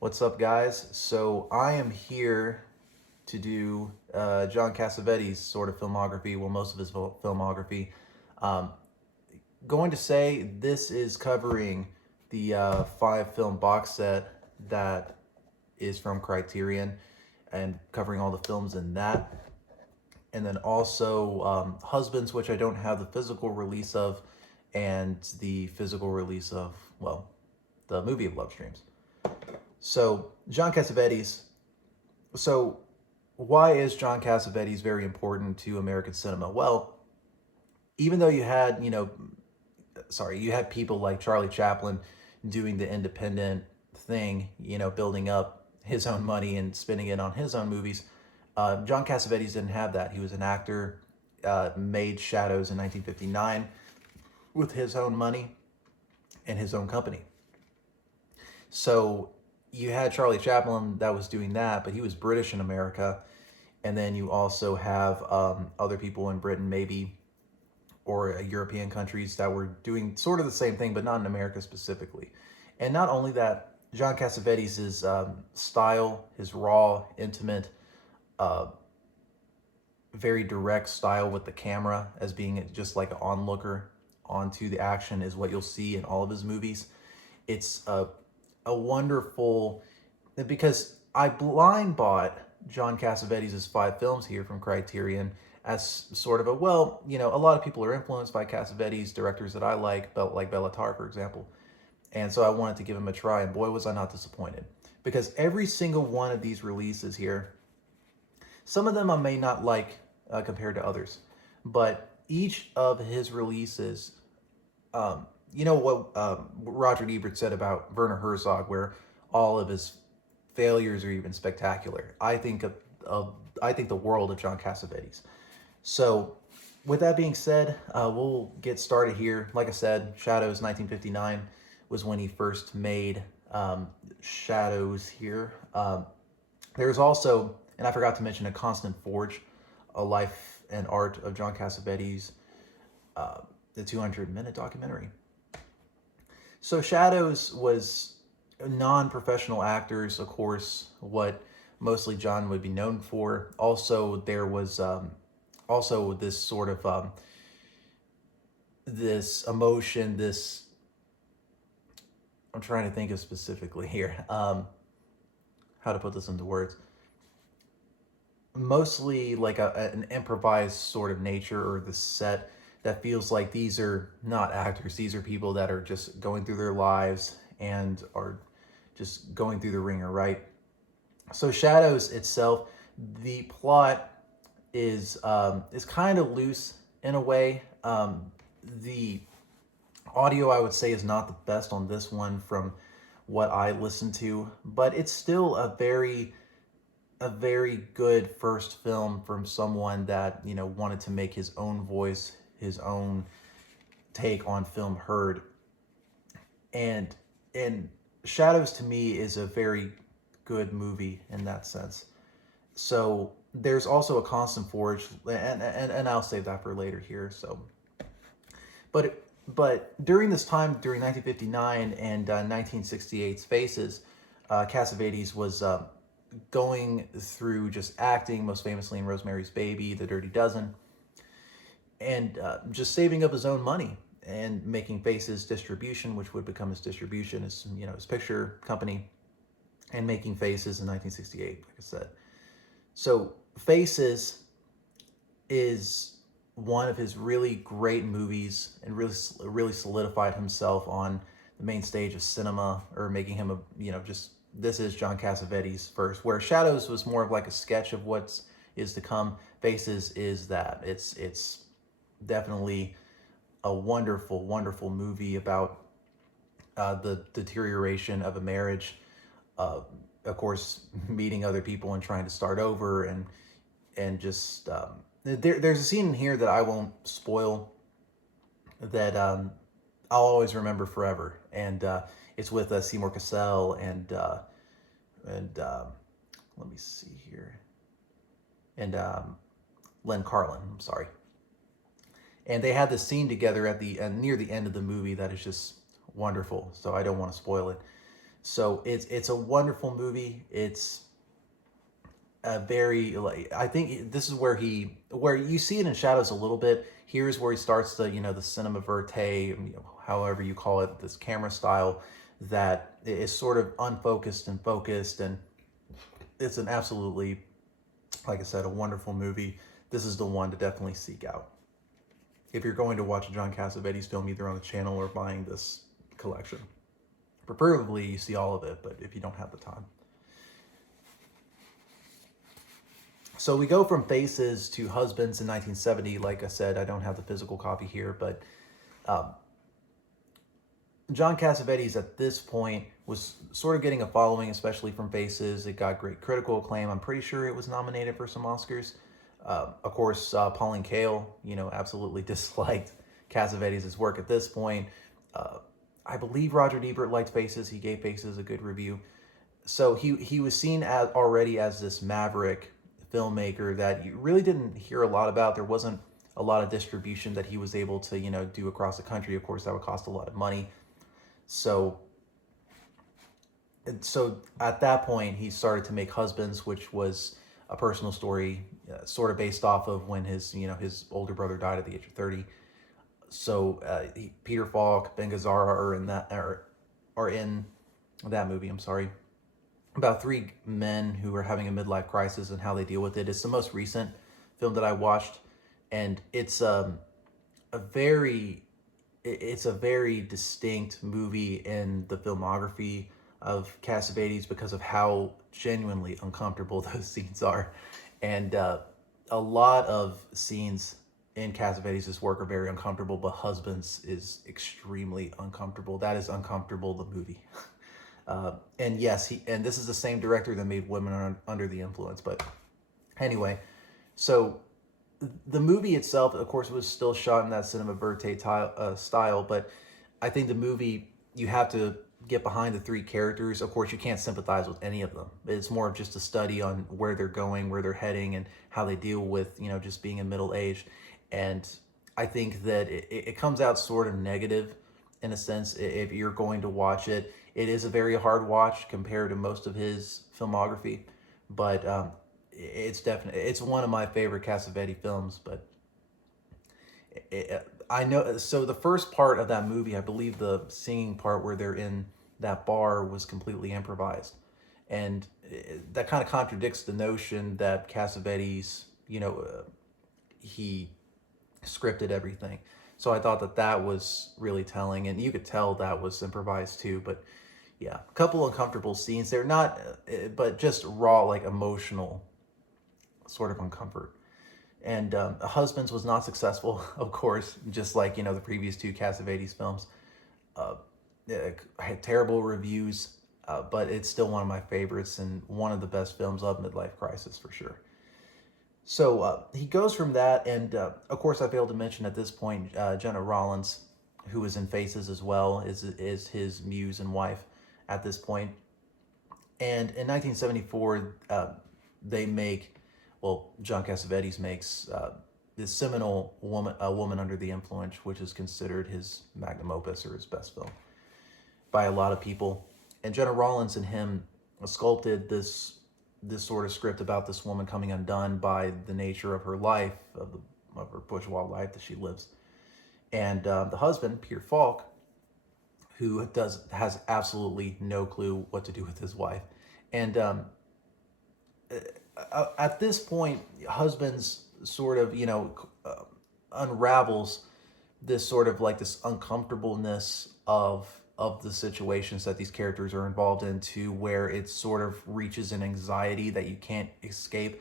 What's up, guys? So I am here to do John Cassavetes' sort of filmography, well, most of his filmography. Um, Going to say this is covering the 5 film box set that is from Criterion and covering all the films in that. And then also Husbands, which I don't have the physical release of, and the physical release of, well, the movie of Love Streams. So, John Cassavetes. So, why is John Cassavetes very important to American cinema? Well, even though you had people like Charlie Chaplin doing the independent thing, building up his own money and spending it on his own movies. John Cassavetes didn't have that. He was an actor, made Shadows in 1959 with his own money and his own company. So you had Charlie Chaplin that was doing that, but he was British in America. And then you also have other people in Britain, maybe, or European countries that were doing sort of the same thing, but not in America specifically. And not only that, John Cassavetes' style, his raw, intimate, uh, very direct style with the camera as being just like an onlooker onto the action is what you'll see in all of his movies. It's a wonderful, because I blind bought John Cassavetes' 5 films here from Criterion as sort of a, well, a lot of people are influenced by Cassavetes, directors that I like Bela Tarr, for example. And so I wanted to give him a try, and boy, was I not disappointed. Because every single one of these releases here, some of them I may not like compared to others, but each of his releases, you know what Roger Ebert said about Werner Herzog, where all of his failures are even spectacular. I think the world of John Cassavetes. So, with that being said, we'll get started here. Like I said, Shadows 1959 was when he first made Shadows here. There's also, and I forgot to mention, A Constant Forge, A Life and Art of John Cassavetes, the 200-minute documentary. So Shadows was non-professional actors, of course, what mostly John would be known for. Also, there was also this sort of this emotion, this, I'm trying to think of specifically here, how to put this into words. Mostly like an improvised sort of nature, or the set that feels like these are not actors. These are people that are just going through their lives and are just going through the ringer, right? So Shadows itself, the plot is kind of loose in a way. The audio, I would say, is not the best on this one from what I listened to, but it's still a very good first film from someone that wanted to make his own voice, his own take on film heard. And Shadows to me is a very good movie in that sense. So there's also A Constant Forge, and I'll save that for later here. So, but during this time, during 1959 and 1968's Faces, Cassavetes was going through just acting, most famously in Rosemary's Baby, The Dirty Dozen, and just saving up his own money and making Faces Distribution, which would become his distribution, his picture company, and making Faces in 1968, like I said. So Faces is one of his really great movies, and really solidified himself on the main stage of cinema, or making him just, this is John Cassavetes first. Where Shadows was more of like a sketch of what is to come, Faces is that. It's definitely a wonderful movie about the deterioration of a marriage, of course, meeting other people and trying to start over, and just there's a scene in here that I won't spoil, that I'll always remember forever, and it's with Seymour Cassel and let me see here, and Len Carlin. I'm sorry. And they had this scene together at the near the end of the movie that is just wonderful. So I don't want to spoil it. So it's a wonderful movie. It's a very, like, I think this is where you see it in Shadows a little bit. Here's where he starts the, the cinema verite, however you call it, this camera style that is sort of unfocused and focused, and it's an absolutely, like I said, a wonderful movie. This is the one to definitely seek out if you're going to watch a John Cassavetes film, either on the channel or buying this collection. Preferably you see all of it, but if you don't have the time. So we go from Faces to Husbands in 1970. Like I said, I don't have the physical copy here, but John Cassavetes at this point was sort of getting a following, especially from Faces. It got great critical acclaim. I'm pretty sure it was nominated for some Oscars. Of course, Pauline Kael, absolutely disliked Cassavetes' work at this point. I believe Roger Ebert liked Faces. He gave Faces a good review. So he was seen already as this maverick filmmaker that you really didn't hear a lot about. There wasn't a lot of distribution that he was able to, do across the country. Of course, that would cost a lot of money. So at that point, he started to make Husbands, which was a personal story, sort of based off of when his older brother died at the age of 30. So Peter Falk, Ben Gazzara are in that movie. I'm sorry. About three men who are having a midlife crisis and how they deal with it. It's the most recent film that I watched, and it's a very distinct movie in the filmography of Cassavetes because of how genuinely uncomfortable those scenes are, and a lot of scenes in Cassavetes' work are very uncomfortable, but Husbands is extremely uncomfortable. That is Uncomfortable, the movie. And yes, and this is the same director that made Women Under the Influence. But anyway, so the movie itself, of course, was still shot in that cinema verite style. But I think the movie, you have to get behind the three characters. Of course, you can't sympathize with any of them. It's more of just a study on where they're going, where they're heading, and how they deal with, just being in middle age. And I think that it comes out sort of negative in a sense if you're going to watch it. It is a very hard watch compared to most of his filmography, but it's one of my favorite Cassavetes films. But I know, so the first part of that movie, I believe the singing part where they're in that bar was completely improvised, and that kind of contradicts the notion that Cassavetes, he scripted everything. So I thought that was really telling, and you could tell that was improvised too. But yeah, a couple uncomfortable scenes. They're not, but just raw, like emotional sort of uncomfort. And Husbands was not successful, of course, just like, the previous two Cassavetes films. I had terrible reviews, but it's still one of my favorites and one of the best films of midlife crisis for sure. So he goes from that, and of course I failed to mention at this point, Jenna Rollins, who is in Faces as well, is his muse and wife at this point. And in 1974, John Cassavetes makes this seminal A Woman Under the Influence, which is considered his magnum opus or his best film by a lot of people. And Jenna Rollins and him sculpted this sort of script about this woman coming undone by the nature of her life, of her bourgeois life that she lives. And the husband, Peter Falk, who has absolutely no clue what to do with his wife. And at this point, Husbands sort of, unravels this sort of like this uncomfortableness of the situations that these characters are involved in, to where it sort of reaches an anxiety that you can't escape.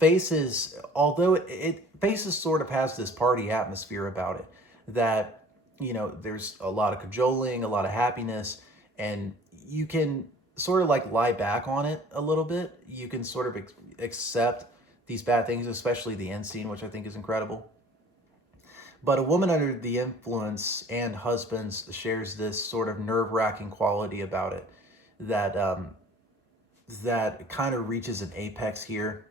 Faces, although Faces sort of has this party atmosphere about it, that, there's a lot of cajoling, a lot of happiness, and you can sort of like lie back on it a little bit. You can sort of accept these bad things, especially the end scene, which I think is incredible. But A Woman Under the Influence and Husbands shares this sort of nerve-wracking quality about it that that kind of reaches an apex here.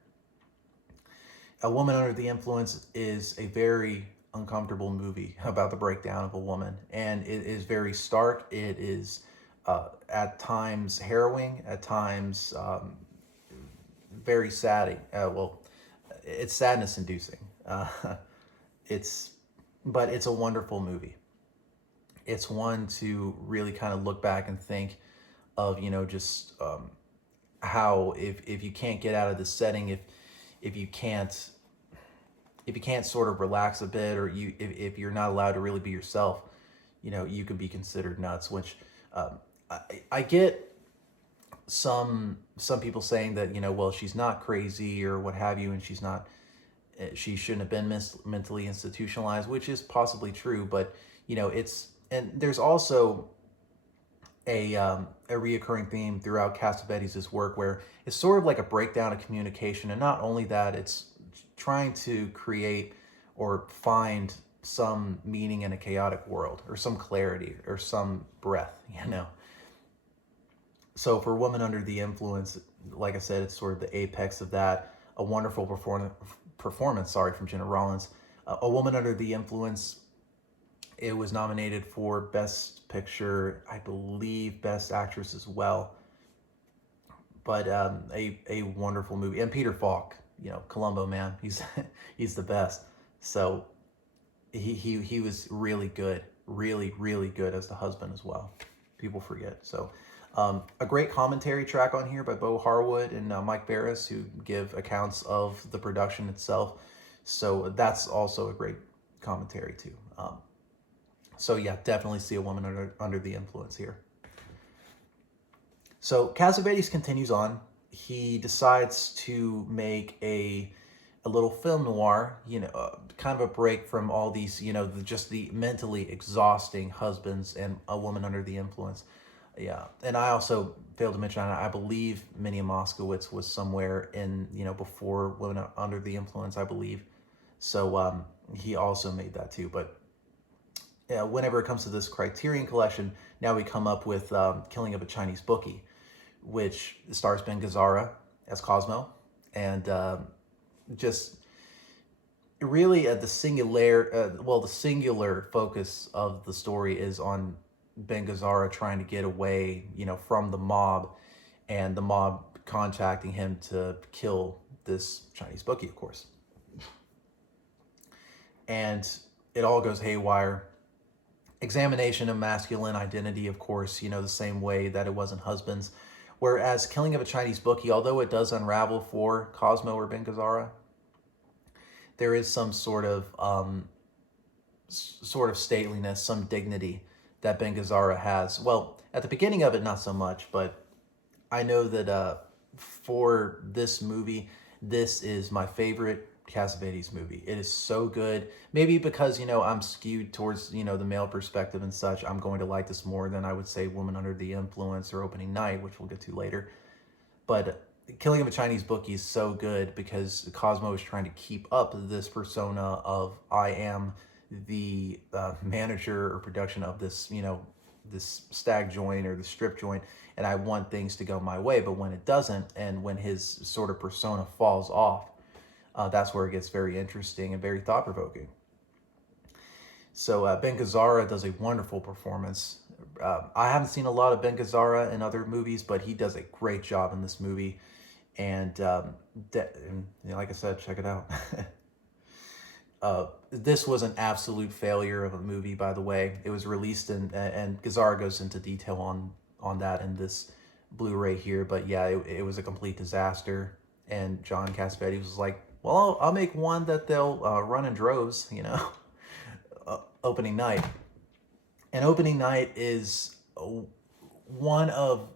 A Woman Under the Influence is a very uncomfortable movie about the breakdown of a woman, and it is very stark. It is at times harrowing, at times very sad. Well, it's sadness inducing. It's, but it's a wonderful movie. It's one to really kind of look back and think of, just how if you can't get out of the setting, if you can't sort of relax a bit, or if you're not allowed to really be yourself, you could be considered nuts. Which I get some people saying that, well, she's not crazy or what have you, and she shouldn't have been mentally institutionalized, which is possibly true. But it's, and there's also a reoccurring theme throughout Cassavetes' work, where it's sort of like a breakdown of communication, and not only that, it's trying to create or find some meaning in a chaotic world, or some clarity, or some breath. So for Woman Under the Influence, like I said, it's sort of the apex of that. A wonderful performance, from Jenna Rollins. A Woman Under the Influence, it was nominated for Best Picture, I believe Best Actress as well. But a wonderful movie. And Peter Falk, Columbo, man, he's the best. So he was really good, really good as the husband as well. People forget. So a great commentary track on here by Bo Harwood and Mike Barris, who give accounts of the production itself. So that's also a great commentary too. So yeah, definitely see A Woman Under the Influence here. So Cassavetes continues on. He decides to make a little film noir, kind of a break from all these, just the mentally exhausting husbands and A Woman Under the Influence. Yeah, and I also failed to mention, I believe Minnie Moskowitz was somewhere in, before Women Under the Influence, I believe. So he also made that too. But whenever it comes to this Criterion Collection, now we come up with Killing of a Chinese Bookie, which stars Ben Gazzara as Cosmo, and just really the singular focus of the story is on Ben Gazzara trying to get away, from the mob, and the mob contacting him to kill this Chinese bookie, of course. And it all goes haywire. Examination of masculine identity, of course, the same way that it was in Husbands. Whereas Killing of a Chinese Bookie, although it does unravel for Cosmo or Ben Gazzara, there is some sort of stateliness, some dignity that Ben Gazzara has. Well, at the beginning of it, not so much, but I know that for this movie, this is my favorite Cassavetes movie. It is so good. Maybe because, I'm skewed towards, the male perspective and such, I'm going to like this more than I would say Woman Under the Influence or Opening Night, which we'll get to later. But Killing of a Chinese Bookie is so good because Cosmo is trying to keep up this persona of, I am the manager or production of this, this stag joint or the strip joint, and I want things to go my way. But when it doesn't, and when his sort of persona falls off, that's where it gets very interesting and very thought-provoking. So Ben Gazzara does a wonderful performance. I haven't seen a lot of Ben Gazzara in other movies, but he does a great job in this movie. And like I said, check it out. This was an absolute failure of a movie, by the way. It was released and Gazzara goes into detail on that in this Blu-ray here. But yeah, it was a complete disaster. And John Cassavetes was like, well, I'll make one that they'll run in droves, Opening Night. And Opening Night is one of...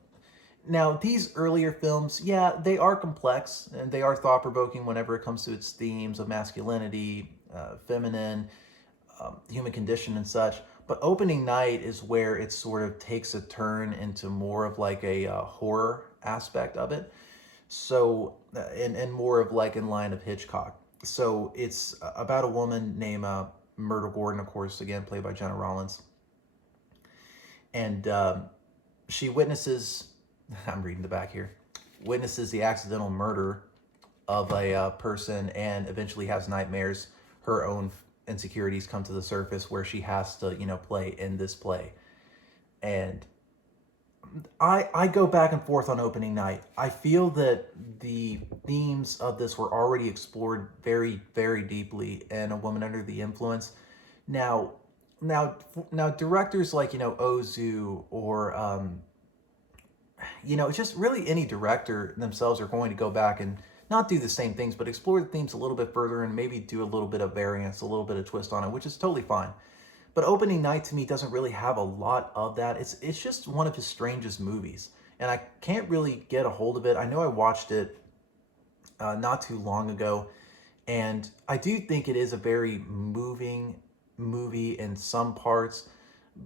Now, these earlier films, yeah, they are complex and they are thought-provoking whenever it comes to its themes of masculinity, feminine, human condition and such. But Opening Night is where it sort of takes a turn into more of like a horror aspect of it. So, and more of like in line of Hitchcock. So it's about a woman named Myrtle Gordon, of course, again, played by Jenna Rollins. And she witnesses, I'm reading the back here, witnesses the accidental murder of a person and eventually has nightmares. Her own insecurities come to the surface where she has to, play in this play. And I go back and forth on opening night. I feel that the themes of this were already explored very, very deeply in A Woman Under the Influence. Now, now, now, directors like Ozu or just really any director themselves are going to go back and not do the same things, but explore the themes a little bit further and maybe do a little bit of variance, a little bit of twist on it, which is totally fine. But opening night to me doesn't really have a lot of that. It's just one of his strangest movies, and I can't really get a hold of it. I know I watched it not too long ago, and I do think it is a very moving movie in some parts.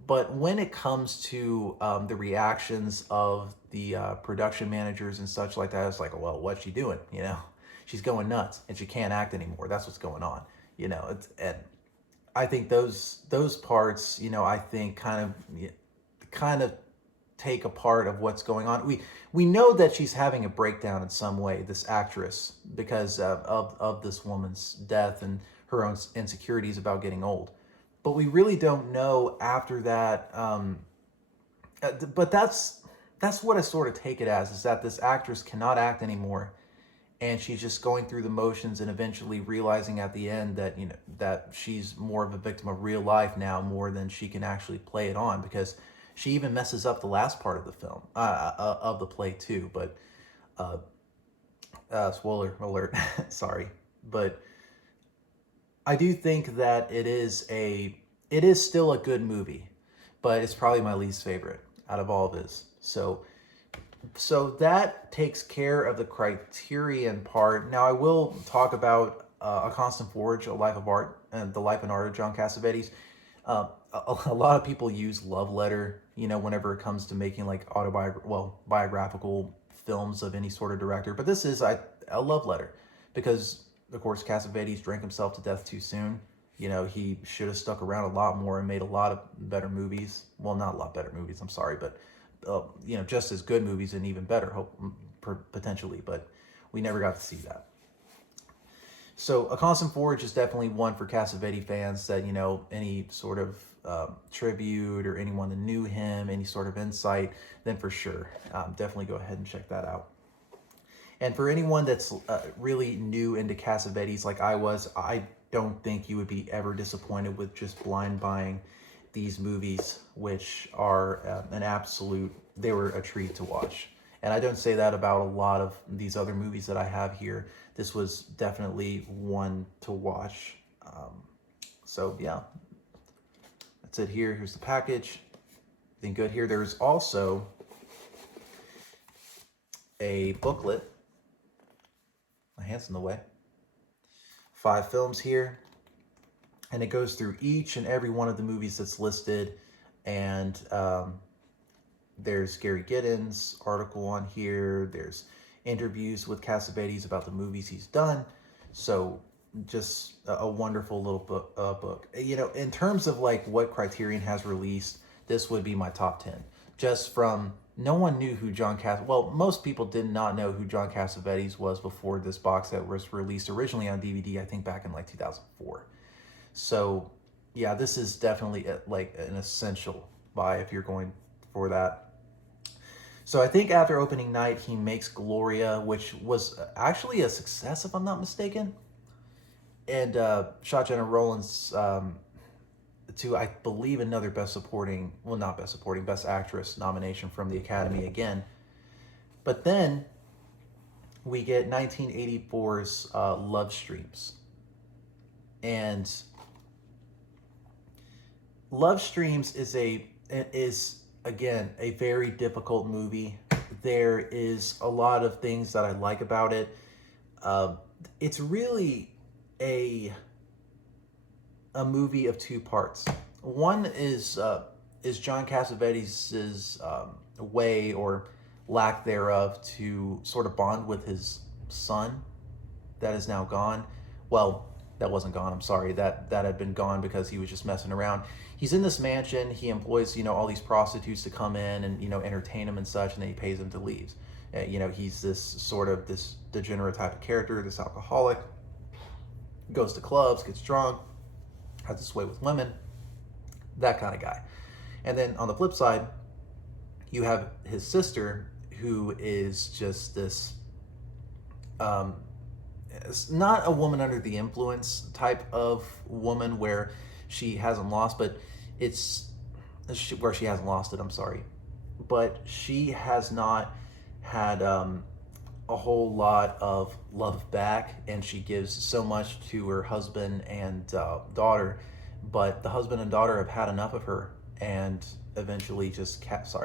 But when it comes to the reactions of the production managers and such like that, it's like, well, what's she doing? She's going nuts and she can't act anymore. That's what's going on. And I think those parts, I think kind of take a part of what's going on. We know that she's having a breakdown in some way, this actress, because of this woman's death and her own insecurities about getting old. But we really don't know after that. But that's what I sort of take it as, is that this actress cannot act anymore, and she's just going through the motions and eventually realizing at the end that that she's more of a victim of real life now more than she can actually play it on, because she even messes up the last part of the film of the play too. But spoiler alert, sorry, but I do think that it is still a good movie, but it's probably my least favorite out of all of his. So that takes care of the Criterion part. Now I will talk about A Constant Forge, A Life of Art, and The Life and Art of John Cassavetes. A lot of people use love letter, whenever it comes to making like biographical films of any sort of director. But this is a love letter, because of course Cassavetes drank himself to death too soon. He should have stuck around a lot more and made a lot of better movies. Well, not a lot better movies, I'm sorry, but just as good movies and even better, potentially. But we never got to see that. So A Constant Forge is definitely one for Cassavetes fans that, any sort of tribute or anyone that knew him, any sort of insight, then for sure, definitely go ahead and check that out. And for anyone that's really new into Cassavetes like I was, I don't think you would be ever disappointed with just blind buying these movies, which are they were a treat to watch. And I don't say that about a lot of these other movies that I have here. This was definitely one to watch. So yeah, that's it here. Here's the package. Everything good here. There's also a booklet. My hand's in the way. 5 films here. And it goes through each and every one of the movies that's listed. And there's Gary Giddens' article on here. There's interviews with Cassavetes about the movies he's done. So just a wonderful little book. In terms of like what Criterion has released, this would be my top 10. Just from, no one knew who most people did not know who John Cassavetes was before this box set was released originally on DVD, I think back in like 2004. So yeah, this is definitely like an essential buy if you're going for that. So I think after opening night, he makes Gloria, which was actually a success if I'm not mistaken. And shot Jenna Rollins to, I believe, another Best Actress nomination from the Academy again. But then we get 1984's Love Streams. And Love Streams is again a very difficult movie. There is a lot of things that I like about it. It's really a movie of 2 parts. One is John Cassavetes' way or lack thereof to sort of bond with his son that is now gone. Well, that wasn't gone, I'm sorry. That had been gone because he was just messing around. He's in this mansion. He employs, all these prostitutes to come in and, entertain him and such, and then he pays them to leave. He's this degenerate type of character, this alcoholic, goes to clubs, gets drunk, has this way with women, that kind of guy. And then on the flip side, you have his sister, who is just this, um, it's not a woman under the influence type of woman where she hasn't lost, but it's where she hasn't lost it. I'm sorry, but she has not had a whole lot of love back, and she gives so much to her husband and daughter, but the husband and daughter have had enough of her and eventually just cast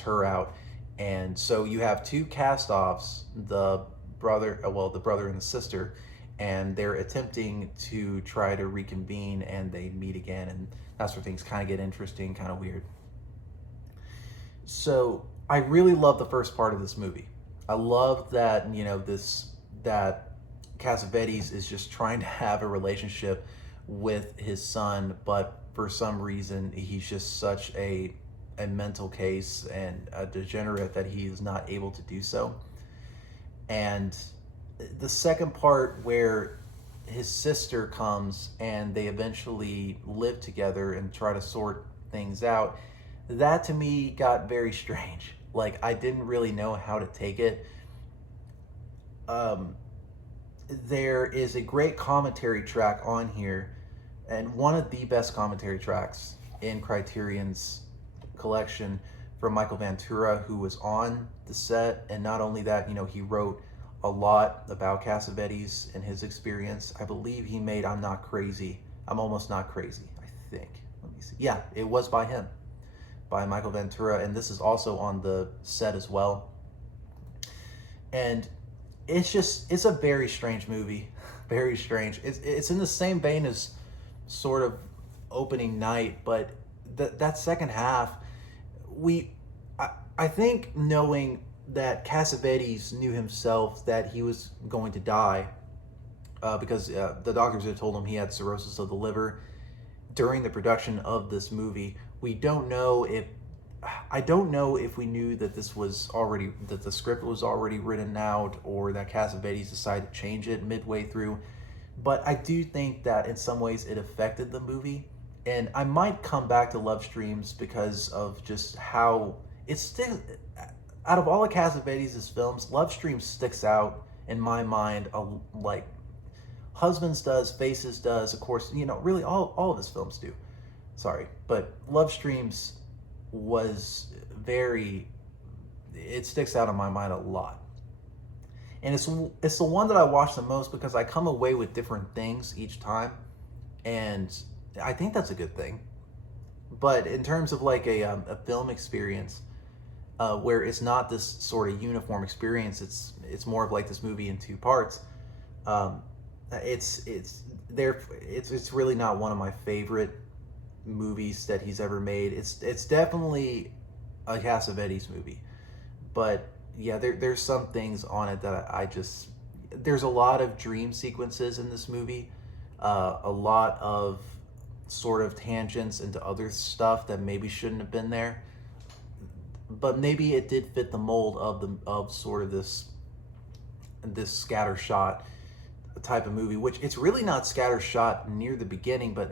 her out. And so you have two cast-offs, the brother and the sister, and they're attempting to try to reconvene, and they meet again, and that's where things kind of get interesting, kind of weird. So I really love the first part of this movie. I love that, that Cassavetes is just trying to have a relationship with his son, but for some reason he's just such a mental case and a degenerate that he is not able to do so. And the second part, where his sister comes and they eventually live together and try to sort things out, that to me got very strange. Like, I didn't really know how to take it. There is a great commentary track on here, and one of the best commentary tracks in Criterion's collection, from Michael Ventura, who was on the set. And not only that, he wrote a lot about Cassavetes and his experience. I believe he made I'm Almost Not Crazy, I think. Let me see. Yeah, it was by him, by Michael Ventura, and this is also on the set as well. And it's a very strange movie. Very strange. It's in the same vein as sort of Opening Night, but that second half, I think, knowing that Cassavetes knew himself that he was going to die, because the doctors had told him he had cirrhosis of the liver during the production of this movie. I don't know if we knew that that the script was already written out, or that Cassavetes decided to change it midway through. But I do think that in some ways it affected the movie. And I might come back to Love Streams because of just how it's still, out of all of Cassavetes' films, Love Streams sticks out in my mind. Like Husbands does, Faces does, of course, really all of his films do. Sorry, but Love Streams it sticks out in my mind a lot. And it's the one that I watch the most because I come away with different things each time, and I think that's a good thing. But in terms of like a film experience, where it's not this sort of uniform experience, it's more of like this movie in two parts. It's really not one of my favorite movies that he's ever made. It's definitely a Cassavetes movie, but yeah, there's some things on it that there's a lot of dream sequences in this movie, a lot of sort of tangents into other stuff that maybe shouldn't have been there, but maybe it did fit the mold of sort of this scattershot type of movie, which it's really not scattershot near the beginning, but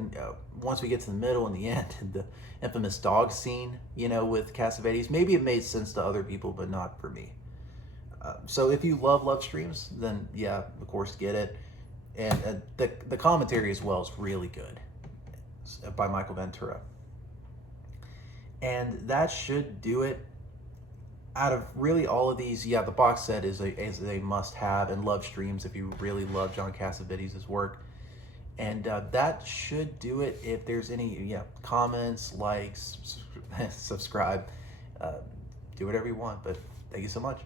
once we get to the middle and the end, the infamous dog scene, with Cassavetes, maybe it made sense to other people, but not for me. So if you love Streams, then yeah, of course, get it. And the commentary as well is really good, by Michael Ventura. And that should do it. Out of really all of these, yeah, the box set is a must-have, and Love Streams if you really love John Cassavetes' work. And that should do it. If there's any comments, likes, subscribe, do whatever you want. But thank you so much.